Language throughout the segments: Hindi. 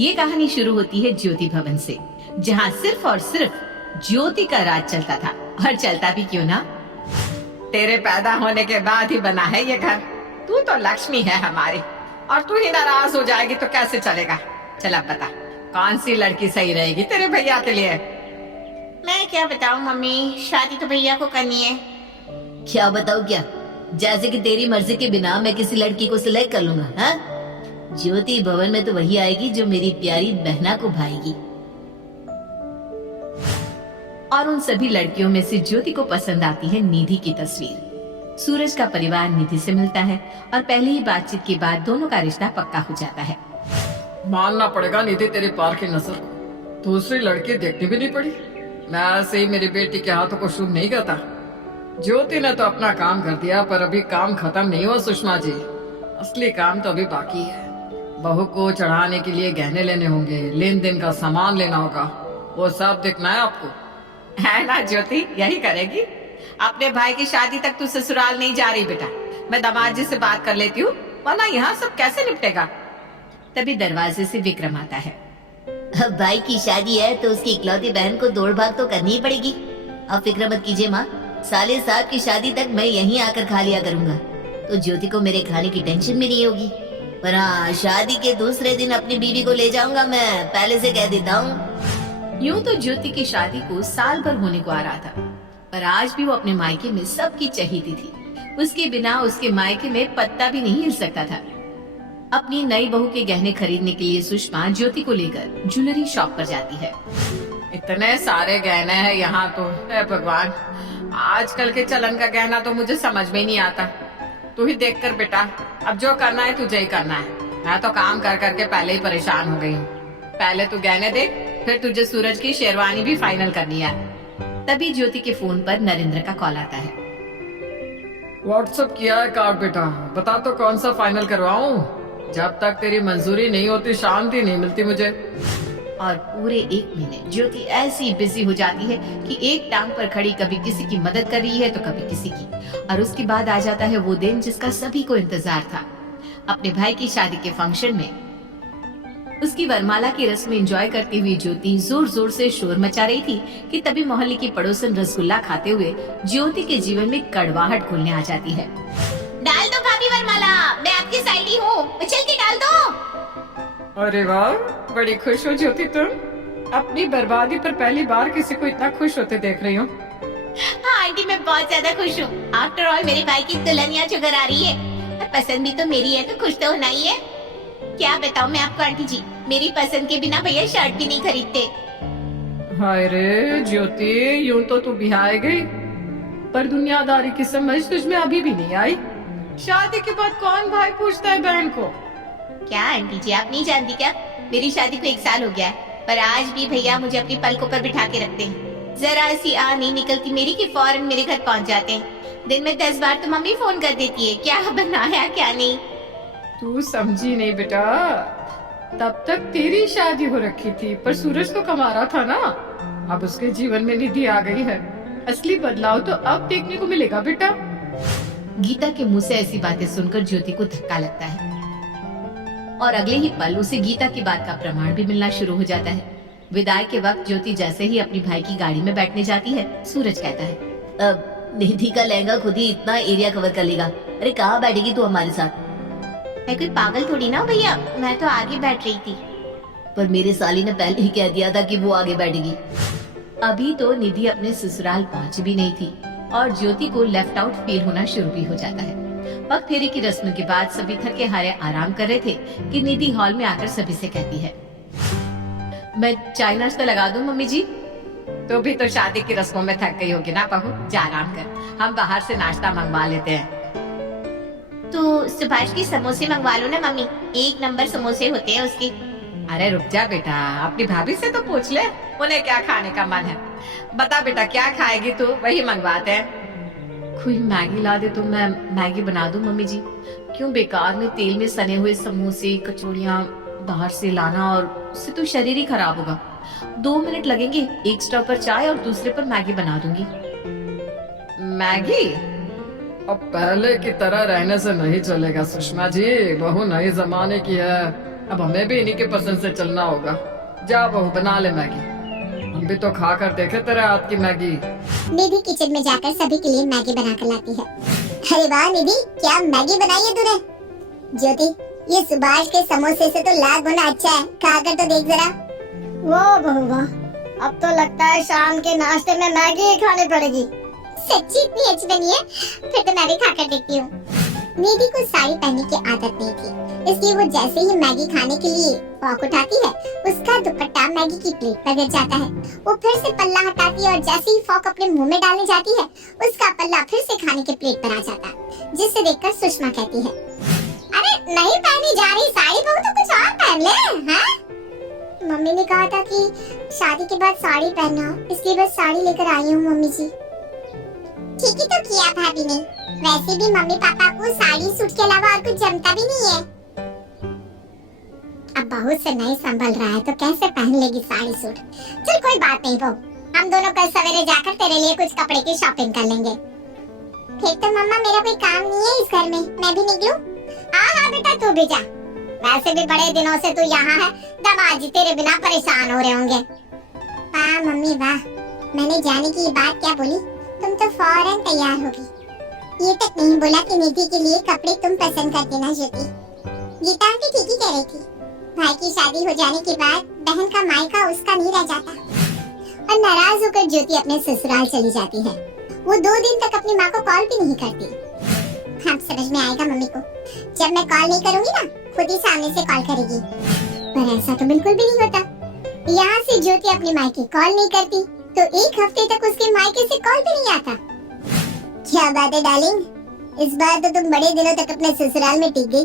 ये कहानी शुरू होती है ज्योति भवन से, जहाँ सिर्फ और सिर्फ ज्योति का राज चलता था, और चलता भी क्यों ना। तेरे पैदा होने के बाद ही बना है ये घर। तू तो लक्ष्मी है हमारी, और तू ही नाराज हो जाएगी तो कैसे चलेगा। चल अब बता, कौन सी लड़की सही रहेगी तेरे भैया के लिए। मैं क्या बताऊं मम्मी, शादी तो भैया को करनी है। क्या बताऊं क्या? जैसे कि तेरी मर्जी के बिना मैं किसी लड़की को सिलेक्ट कर लूंगा। हाँ, ज्योति भवन में तो वही आएगी जो मेरी प्यारी बहना को भाएगी। और उन सभी लड़कियों में से ज्योति को पसंद आती है निधि की तस्वीर। सूरज का परिवार निधि से मिलता है और पहले ही बातचीत के बाद दोनों का रिश्ता पक्का हो जाता है। मानना पड़ेगा निधि, तेरे पार की नजर दूसरी लड़की देखनी भी नहीं पड़ी। मैं ऐसे ही मेरी बेटी के हाथों को शुभ नहीं करता। ज्योति ने तो अपना काम कर दिया, पर अभी काम खत्म नहीं हुआ सुषमा जी। असली काम तो अभी बाकी है। बहू को चढ़ाने के लिए गहने लेने होंगे, लेन देन का सामान लेना होगा, वो सब देखना है आपको। है ना ज्योति, यही करेगी। अपने भाई की शादी तक तू ससुराल नहीं जा रही बेटा। मैं दामाद जी से बात कर लेती हूँ, वरना यहाँ सब कैसे निपटेगा। तभी दरवाजे से विक्रम आता है। अब भाई की शादी है तो उसकी इकलौती बहन को दौड़ भाग तो करनी ही पड़ेगी। अब फिक्र मत कीजिए माँ, साले साहब की शादी तक मैं यहीं आकर खा लिया करूंगा, तो ज्योति को मेरे खाने की टेंशन भी नहीं होगी। पर हाँ, शादी के दूसरे दिन अपनी बीवी को ले जाऊंगा, मैं पहले से कह देता हूँ। यूं तो ज्योति की शादी को साल भर होने को आ रहा था, पर आज भी वो अपने मायके में सबकी चहेती थी। उसके बिना उसके मायके में पत्ता भी नहीं हिल सकता था। अपनी नई बहू के गहने खरीदने के लिए सुषमा ज्योति को लेकर ज्वेलरी शॉप पर जाती है। इतने सारे गहने हैं यहाँ तो, हे भगवान। आजकल के चलन का गहना तो मुझे समझ में नहीं आता। तू ही देख कर बेटा, अब जो करना है तुझे ही करना है। मैं तो काम कर करके पहले ही परेशान हो गई हूँ। पहले तू गहने देख, फिर तुझे सूरज की शेरवानी भी फाइनल करनी है। तभी ज्योति के फोन पर नरेंद्र का कॉल आता है। व्हाट्सएप किया है कार्ड बेटा, बता तो कौन सा फाइनल करवाऊं। जब तक तेरी मंजूरी नहीं होती शांति नहीं मिलती मुझे। और पूरे 1 महीने ज्योति ऐसी बिजी हो जाती है कि एक टांग पर खड़ी कभी किसी की मदद कर रही है तो कभी किसी की। और उसके बाद आ जाता है वो दिन जिसका सभी को इंतजार था। अपने भाई की शादी के फंक्शन में उसकी वरमाला की रस्म एंजॉय करती हुई ज्योति जोर जोर से शोर मचा रही थी कि तभी मोहल्ले की पड़ोसन रसगुल्ला खाते हुए ज्योति के जीवन में कड़वाहट घुलने आ जाती है। डाल दो भाभी वरमाला, मैं आपकी साइड ही हूँ, उछल के डाल दो। अरे वाह, बड़ी खुश हो ज्योति तुम। अपनी बर्बादी पर पहली बार किसी को इतना खुश होते देख रही हूँ। हाँ आंटी, मैं बहुत ज्यादा खुश हूँ। आफ्टर ऑल मेरे भाई की दुल्हनिया जो घर आ रही है, और पसंद भी तो मेरी है, तो खुश तो होना ही है। क्या बताऊँ मैं आपको आंटी जी, मेरी पसंद के बिना भैया शर्ट भी नहीं खरीदते। हाय रे ज्योति, यूं तो तू बिहार गई, पर दुनियादारी की समझ तुझमें अभी भी नहीं आई। शादी के बाद कौन भाई पूछता है बहन को। क्या आंटी जी, आप नहीं जानती क्या? मेरी शादी को 1 साल हो गया है, पर आज भी भैया मुझे अपनी पलकों पर बिठा के रखते हैं। जरा सी आ नहीं निकलती मेरी कि फौरन मेरे घर पहुंच जाते हैं। दिन में 10 बार तो मम्मी फोन कर देती है, क्या बनाया क्या नहीं। तू समझी नहीं बेटा, तब तक तेरी शादी हो रखी थी, पर सूरज तो कमा रहा था ना। अब उसके जीवन में निधि आ गई है। असली बदलाव तो अब देखने को मिलेगा बेटा। गीता के मुंह से ऐसी बातें सुनकर ज्योति को धक्का लगता है, और अगले ही पल उसे गीता की बात का प्रमाण भी मिलना शुरू हो जाता है। विदाई के वक्त ज्योति जैसे ही अपनी भाई की गाड़ी में बैठने जाती है, सूरज कहता है, अब निधि का लहंगा खुद ही इतना एरिया कवर कर लेगा। अरे कहाँ बैठेगी तू हमारे साथ? मैं कोई पागल थोड़ी ना भैया, मैं तो आगे बैठ रही थी। पर मेरे साली ने पहले ही कह दिया था कि वो आगे बैठेगी। अभी तो निधि अपने ससुराल पहुंच भी नहीं थी, और ज्योति को लेफ्ट आउट फील होना शुरू भी हो जाता है। वक्त फेरे की रस्म के बाद सभी थके हारे आराम कर रहे थे कि निधि हॉल में आकर सभी से कहती है, मैं चाय नाश्ता लगा दूं मम्मी जी। तो भी तो शादी की रस्मों में थक गई होगी ना बहू, जा आराम कर, हम बाहर से नाश्ता मंगवा लेते हैं। तो सुभाष की समोसे मंगवा लो ना मम्मी, 1 नंबर समोसे होते हैं उसके। अरे रुक जा बेटा, अपनी भाभी से तो पूछ ले, उन्हें क्या खाने का मन है। बता बेटा क्या खाएगी तू, वही मंगवाते हैं। कोई मैगी ला दे तो मैं मैगी बना दूं मम्मी जी। क्यों बेकार में तेल में सने हुए समोसे कचौड़ियाँ बाहर से लाना, और उससे तो शरीर ही खराब होगा। 2 मिनट लगेंगे, एक स्टोव पर चाय और दूसरे पर मैगी बना दूंगी। मैगी अब पहले की तरह रहने से नहीं चलेगा सुषमा जी। बहू नए जमाने की है, अब हमें भी इन्हीं के पसंद से चलना होगा। जा बहू बना ले मैगी, हम भी तो खा कर देखे तेरे हाथ की मैगी। निधि किचन में जाकर सभी के लिए मैगी बना कर लाती है। अरे वाह निधि, क्या मैगी बनाई है तूने। ज्योति, ये सुभाष के समोसे से तो लाख गुना अच्छा है, खाकर तो देख जरा। वाह बहू वाह, अब तो लगता है शाम के नाश्ते में मैगी ही खानी पड़ेगी। सच्ची इतनी अच्छी बनी है, फिर तो मैं भी खाकर देखती हूँ। निधि को साड़ी पहनने की आदत नहीं थी, इसलिए वो जैसे ही मैगी खाने के लिए फॉक उठाती है, उसका दुपट्टा मैगी की प्लेट पर गिर जाता है। वो फिर से पल्ला हटाती है और जैसे ही फॉक अपने मुंह में डालने जाती है, उसका पल्ला फिर से खाने के प्लेट पर आ जाता है, जिसे देखकर सुषमा कहती है, अरे नहीं पहनी जा रही साड़ी बहू तो कुछ और पहन ले। हाँ? मम्मी ने कहा था कि शादी के बाद साड़ी पहनना, इसलिए बस साड़ी लेकर आई हूँ मम्मी जी। ठीक ही तो किया भाभी ने, वैसे भी मम्मी पापा को साड़ी सूट के अलावा और कुछ जमता भी नहीं है। अब बहू से नहीं संभल रहा है तो कैसे पहन लेगी साड़ी सूट। चल कोई बात नहीं बहू, हम दोनों कल सवेरे जाकर तेरे लिए कुछ कपड़े की शॉपिंग कर लेंगे। फिर तो मम्मा मेरा कोई काम नहीं है इस घर में, मैं भी निकलूं? हाँ बेटा तू भी जा, वैसे भी बड़े दिनों से तू यहाँ है, दामाद जी तेरे बिना परेशान हो रहे होंगे। वाह मम्मी वाह, मैंने जाने की ये बात क्या बोली, तुम तो फौरन तैयार होगी। ये तक नहीं बोला कि निधि के लिए कपड़े तुम पसंद करते ना ज्योति। गीता आंटी ठीक ही कह रही थी, भाई की शादी हो जाने के बाद बहन का मायका उसका नहीं रह जाता। और नाराज होकर ज्योति अपने ससुराल चली जाती है। वो 2 दिन तक अपनी माँ को कॉल भी नहीं करती। हाँ समझ में आएगा मम्मी को, जब मैं कॉल नहीं करूँगी ना, खुद ही सामने से कॉल करेगी। पर ऐसा तो बिल्कुल भी नहीं होता। यहाँ से ज्योति अपनी माँ की कॉल नहीं करती तो 1 हफ्ते तक उसके मायके से कॉल भी नहीं आता। क्या बात है डार्लिंग, इस बार तो तुम बड़े दिनों तक अपने ससुराल में टिक गई,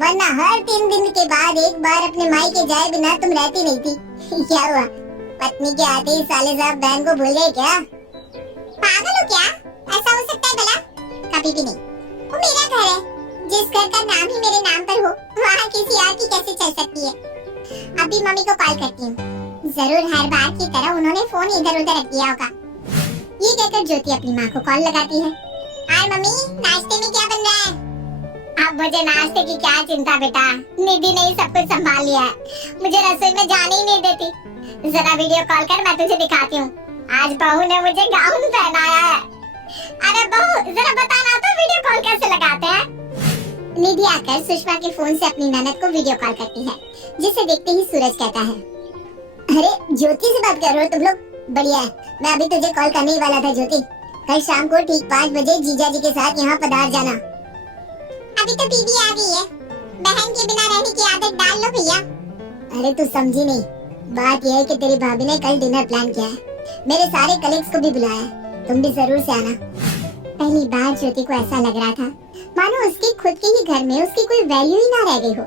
वरना हर 3 दिन के बाद एक बार अपने मायके जाए बिना तुम रहती नहीं थी। क्या हुआ, पत्नी के आते ही साले साहब बहन को भूल गए क्या? पागल हो क्या, ऐसा हो सकता है भला? कभी भी नहीं, वो मेरा घर है, जिस घर का नाम ही मेरे नाम पर हो, वहाँ किसी और की कैसे चल सकती है। अभी मम्मी को कॉल करती हूँ, जरूर हर बार की तरह उन्होंने फोन इधर उधर रख दिया होगा। ये कहकर ज्योति अपनी माँ को कॉल लगाती है। हाय मम्मी, नाश्ते में क्या बन रहा है? अब मुझे नाश्ते की क्या चिंता बेटा, निधि ने ही सब कुछ संभाल लिया है, मुझे रसोई में जाने ही नहीं देती। जरा वीडियो कॉल कर, मैं तुझे दिखाती हूँ। आज बहू ने मुझे गाउन पहनाया है। अरे बहू जरा बताना तो वीडियो कॉल कैसे लगाते हैं? निधि आकर सुषमा के फोन से अपनी ननद को वीडियो कॉल करती है, जिसे देखते ही सूरज कहता है, अरे ज्योति से बात कर रहे हो तुम लोग? बढ़िया है, मैं अभी तुझे कॉल करने ही वाला था ज्योति। कल शाम को ठीक 5 बजे जीजा जी के साथ यहाँ पधार जाना। अभी तो बीवी आ गई है, बहन के बिना रहने की आदत डाल लो भैया। अरे तू समझी नहीं, बात यह है कि तेरी भाभी ने कल डिनर प्लान किया है, मेरे सारे कलीग्स को भी बुलाया है, तुम भी जरूर से आना। पहली बार ज्योति को ऐसा लग रहा था मानो उसके खुद के ही घर में उसकी कोई वैल्यू ही ना रह गई हो।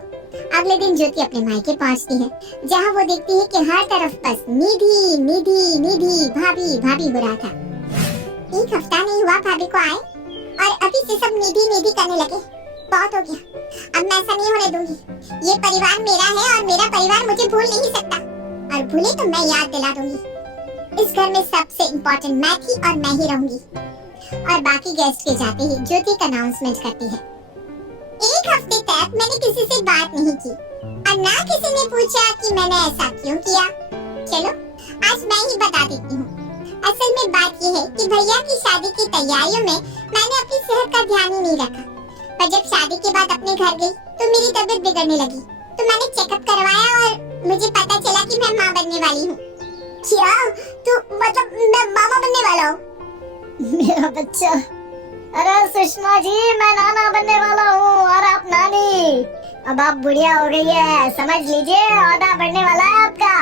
अगले दिन ज्योति अपने मायके पहुंचती है, जहां वो देखती है कि हर तरफ बस निधि निधि निधि भाभी भाभी हो रहा था। 1 हफ्ता नहीं हुआ भाभी को आए और अभी से सब निधि निधि करने लगे। बहुत हो गया, अब मैं ऐसा नहीं होने दूंगी। ये परिवार मेरा है और मेरा परिवार मुझे भूल नहीं सकता, और भूले तो मैं याद दिला दूंगी। इस घर में सबसे इम्पोर्टेंट मैं थी और मैं ही रहूंगी। और बाकी गेस्ट के जाते ही ज्योति का अनाउंसमेंट करती है, 1 हफ्ते तक मैंने किसी से बात नहीं की और ना किसी ने पूछा कि मैंने ऐसा क्यों किया। चलो आज मैं ही बता देती हूँ। असल में बात ये है कि भैया की शादी की तैयारियों में मैंने अपनी सेहत का ध्यान ही नहीं रखा, पर जब शादी के बाद अपने घर गई तो मेरी तबीयत बिगड़ने लगी, तो मैंने चेकअप करवाया और मुझे पता चला कि मैं माँ बनने वाली हूँ। क्या तू मतलब मैं मामा बनने वाला हूँ? मेरा बच्चा, अरे सुषमा जी मैं नाना बनने वाला हूँ और आप नानी। अब आप बुढ़िया हो गई है, समझ लीजिए औदा बढ़ने वाला है आपका।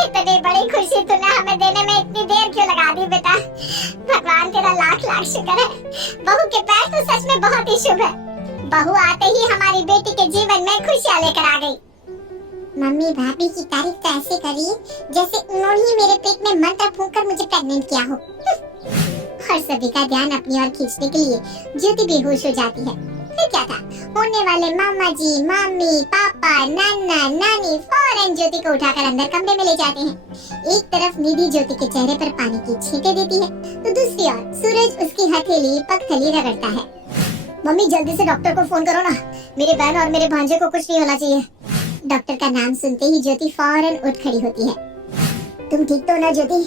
इतनी बड़ी खुशी तूने हमें देने में इतनी देर क्यों लगा दी बेटा? भगवान तेरा लाख लाख शुक्र है, बहू के पैर तो सच में बहुत ही शुभ है। बहू आते ही हमारी बेटी के जीवन में खुशियाँ लेकर आ गई। मम्मी भाभी की तारीफ तो ऐसे करिए जैसे उन्होंने ही मेरे पेट में मंत्र फूंककर मुझे प्रेग्नेंट किया हो। और सभी का ध्यान अपनी ओर खींचने के लिए ज्योति बेहोश हो जाती है। फिर क्या था, होने वाले मामा जी, मामी, पापा, नाना, नानी फौरन ज्योति को उठाकर अंदर कमरे में ले जाते हैं। एक तरफ निधि ज्योति के चेहरे पर पानी की छींटे देती है, तो दूसरी ओर सूरज उसकी हथेली पगथली रगड़ता है। मम्मी जल्दी से डॉक्टर को फोन करो ना, मेरे बहन और मेरे भांजे को कुछ नहीं होना चाहिए। डॉक्टर का नाम सुनते ही ज्योति फौरन उठ खड़ी होती है। तुम ठीक तो ना ज्योति?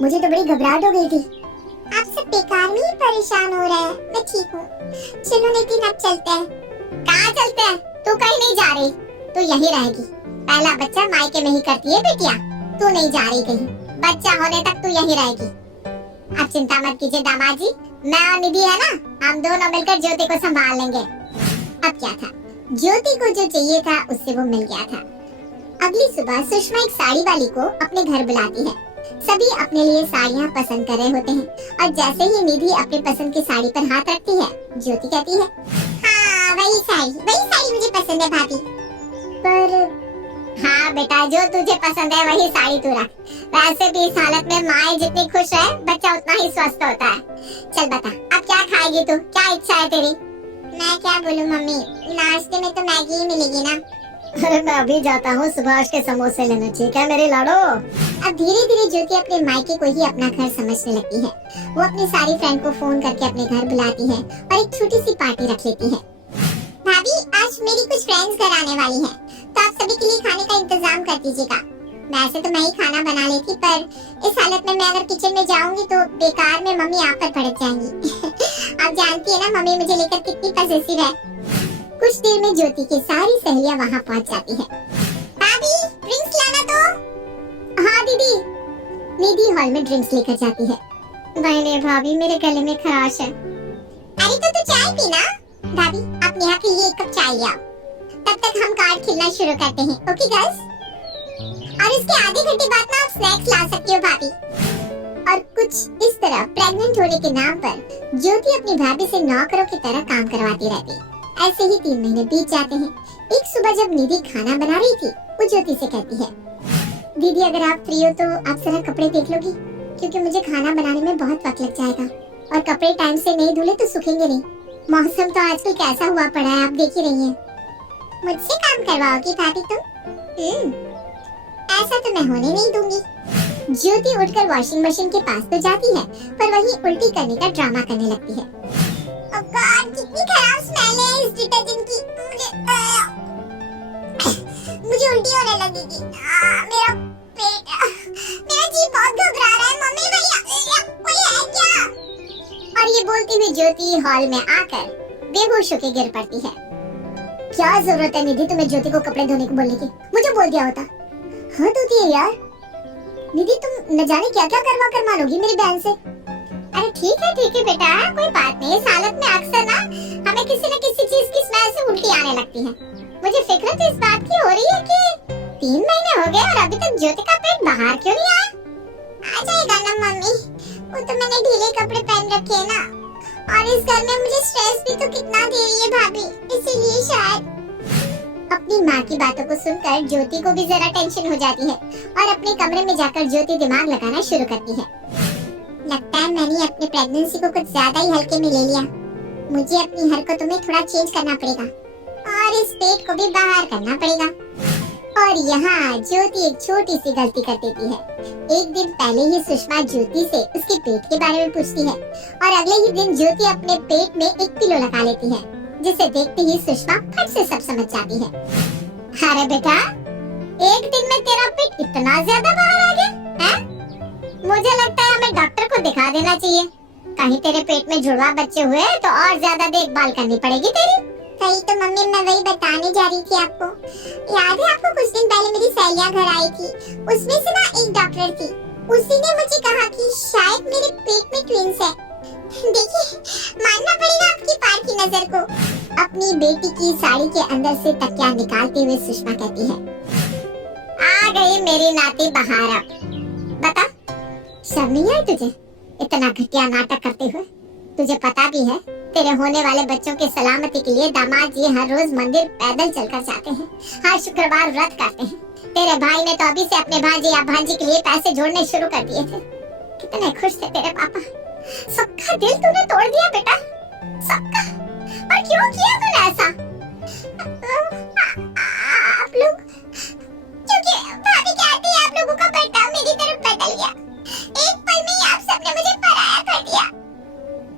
मुझे तो बड़ी घबराहट हो गई थी। आप सब बेकार में ही परेशान हो रहे हैं, मैं ठीक हूँ। चलो नितिन अब चलते हैं। कहाँ चलते हैं? तू कहीं नहीं जा रही, तू यहीं रहेगी। पहला बच्चा मायके में ही करती है बेटिया, तू नहीं जा रही कहीं। बच्चा होने तक तू यहीं रहेगी। आप चिंता मत कीजिए दामाद जी, मैं और निधि है ना, हम दोनों मिलकर ज्योति को संभाल लेंगे। अब क्या था, ज्योति को जो चाहिए था उससे वो मिल गया था। अगली सुबह सुषमा एक साड़ी वाली को अपने घर बुलाती है। सभी अपने लिए साड़ियाँ पसंद कर रहे होते हैं और जैसे ही निधि अपनी पसंद की साड़ी पर हाथ रखती है, ज्योति कहती है, हाँ वही साड़ी मुझे पसंद है भाभी। पर हाँ बेटा, जो तुझे पसंद है वही साड़ी तू रख। वैसे भी इस हालत में माँ जितनी खुश है, बच्चा उतना ही स्वस्थ होता है। चल बता, अब क्या खाएगी तू? क्या इच्छा है तेरी? मैं क्या बोलूं मम्मी, नाश्ते में तो मैगी ही मिलेगी ना। अरे मैं अभी जाता हूँ सुभाष के समोसे लेने, ठीक है मेरी लाडो? अब धीरे धीरे ज्योति अपने मायके को ही अपना घर समझने लगती है। वो अपनी सारी फ्रेंड को फोन करके अपने घर बुलाती है और एक छोटी सी पार्टी रख लेती है। भाभी आज मेरी कुछ फ्रेंड्स घर आने वाली हैं, तो आप सभी के लिए खाने का इंतजाम कर दीजिएगा। वैसे तो मैं ही खाना बना लेती, पर इस हालत में मैं अगर किचन में जाऊंगी तो बेकार में मम्मी आप पर भड़क जाएंगी। आप जानती है ना मम्मी मुझे लेकर कितनी पॉसेसिव है। कुछ देर में ज्योति की सारी सहेलियां वहां पहुंच जाती है। भाभी ड्रिंक्स लाना तो। हाँ दीदी। निधि हॉल में ड्रिंक्स लेकर जाती है। नहीं भाभी, मेरे गले में खराश है। अरे तो तू चाय पीना। भाभी आप नेहा के लिए एक कप चाय ले आओ, तब तक हम कार्ड खेलना शुरू करते हैं। Okay girls? और इसके आधे घंटे बाद ना आप स्नैक्स ला सकती हो भाभी। और कुछ इस तरह प्रेग्नेंट होने के नाम पर ज्योति अपनी भाभी से नौकरों की तरह काम करवाती रहती। ऐसे ही 3 महीने बीत जाते हैं। एक सुबह जब निधि खाना बना रही थी, वो ज्योति से कहती है, दीदी अगर आप फ्री हो तो आप जरा कपड़े देख लोगी, क्योंकि मुझे खाना बनाने में बहुत वक्त लग जाएगा और कपड़े टाइम से नहीं धुले तो सूखेंगे नहीं। मौसम तो आजकल कैसा हुआ पड़ा है, आप देख ही रही हैं। मुझसे काम करवाओगी भाभी तुम? ऐसा तो मैं होने नहीं दूंगी। ज्योति उठकर वॉशिंग मशीन के पास तो जाती है, पर वहीं उल्टी करने का ड्रामा करने लगती है। Oh God, कितनी खराब स्मेल है इस डिटर्जेंट की। मुझे उल्टी होने लगेगी। मेरा पेट, मेरा जी बहुत घबरा रहा है। मम्मी भैया कोई है क्या? और ये बोलती हुई ज्योति हॉल में आकर बेहोश होकर गिर पड़ती है। क्या जरूरत है निधि तुम्हें ज्योति को कपड़े धोने को बोलने की? मुझे बोल दिया होता। हाँ होती है यार। निधि तुम न जाने क्या क्या करवा कर मानोगी मेरी बहन से। अरे ठीक है बेटा, कोई बात नहीं। इस हालत में अक्सर ना हमें किसी न किसी चीज की स्मेल से उल्टी आने लगती है। मुझे फिक्र तो इस बात की हो रही है कि 3 महीने हो गए और अभी तक ज्योति का पेट बाहर क्यों नहीं आया? आ जाएगा ना मम्मी, वो तो मैंने ढीले कपड़े पहन रखे हैं ना, और इस घर में मुझे स्ट्रेस भी तो कितना दे रही है भाभी, इसीलिए शायद। अपनी माँ की बातों को सुनकर ज्योति को भी जरा टेंशन हो जाती है और अपने कमरे में जाकर ज्योति दिमाग लगाना शुरू करती है। लगता है मैंने अपनी प्रेगनेंसी को कुछ ज्यादा ही हल्के में ले लिया। मुझे अपनी हरकतों में थोड़ा चेंज करना पड़ेगा और इस पेट को भी बाहर करना पड़ेगा। और यहाँ ज्योति एक छोटी सी गलती कर देती है। एक दिन पहले ही सुषमा ज्योति से उसके पेट के बारे में पूछती है और अगले ही दिन ज्योति अपने पेट में एक पिलो लगा लेती है, जिसे देखते ही सुषमा फट से सब समझ जाती है। अरे बेटा, एक दिन में तेरा पेट इतना ज्यादा बाहर आ गया है? मुझे लगता है हमें डॉक्टर को दिखा देना चाहिए। कहीं तेरे पेट में जुड़वा बच्चे हुए तो और ज्यादा देखभाल करनी पड़ेगी तेरी। सही तो मम्मी, मैं वही बताने जा रही थी आपको। याद है आपको कुछ दिन पहले मेरी सहेलियां घर आई थी, उसमें से ना एक डॉक्टर थी, उसी ने मुझे कहा कि शायद मेरे पेट में ट्विंस है। देखिए, मानना पड़ेगा आपकी पार की नजर को। अपनी बेटी की साड़ी के अंदर से तकिया निकालते हुए सुषमा कहती है, आ गई मेरी नाती बहार। बता, शर्म नहीं आई तुझे इतना घटिया नाटक करते हुए? तुझे पता भी है तेरे होने वाले बच्चों के सलामती के लिए दामाद जी हर रोज मंदिर पैदल चलकर जाते हैं, हर शुक्रवार व्रत करते हैं। तेरे भाई ने तो अभी से अपने भांजे या भांजी के लिए पैसे जोड़ने शुरू कर दिए थे। कितने खुश थे तेरे पापा। सबका दिल तूने तोड़ दिया बेटा, सबका। और क्यों किया तूने ऐसा? आप लोग, क्योंकि भाभी कहती है आप लोगों का बेटा मेरी तरफ बदल गया। एक पल में ही आप सबने मुझे पराया कर दिया।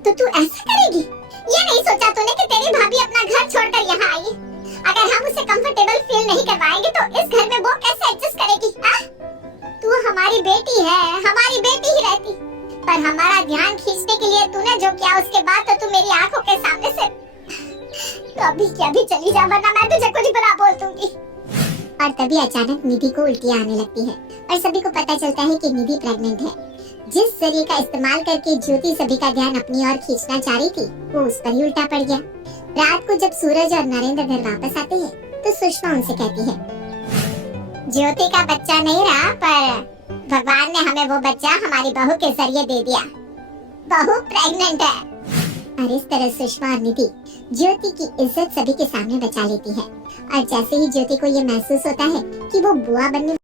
तो तू ऐसा करेगी? ये नहीं सोचा तूने कि तेरी भाभी अपना घर छोड़कर यहाँ आई? अगर हम उसे कंफर्टेबल फील नहीं करवाएंगे तो हमारी बेटी है, हमारी बेटी ही रहती, पर हमारा ध्यान खींचने के लिए तूने जो किया उसके बाद तो तू मेरी आंखों के सामने से तो अभी क्या भी चली जा, वरना मैं तुझे कुछ बुरा बोल दूंगी। और तभी अचानक निधि को उल्टियां आने लगती है और सभी को पता चलता है कि निधि प्रेग्नेंट है। जिस जरिए का इस्तेमाल करके ज्योति सभी का ध्यान अपनी ओर खींचना चाह रही थी, वो उस पर ही उल्टा पड़ गया। रात को जब सूरज और नरेंद्र घर वापस आते हैं तो सुषमा उनसे कहती है, ज्योति का बच्चा नहीं रहा, पर भगवान ने हमें वो बच्चा हमारी बहू के जरिए दे दिया। बहू प्रेग्नेंट है। और इस तरह सुषमा और निधि ज्योति की इज्जत सभी के सामने बचा लेती है। और जैसे ही ज्योति को ये महसूस होता है कि वो बुआ बनने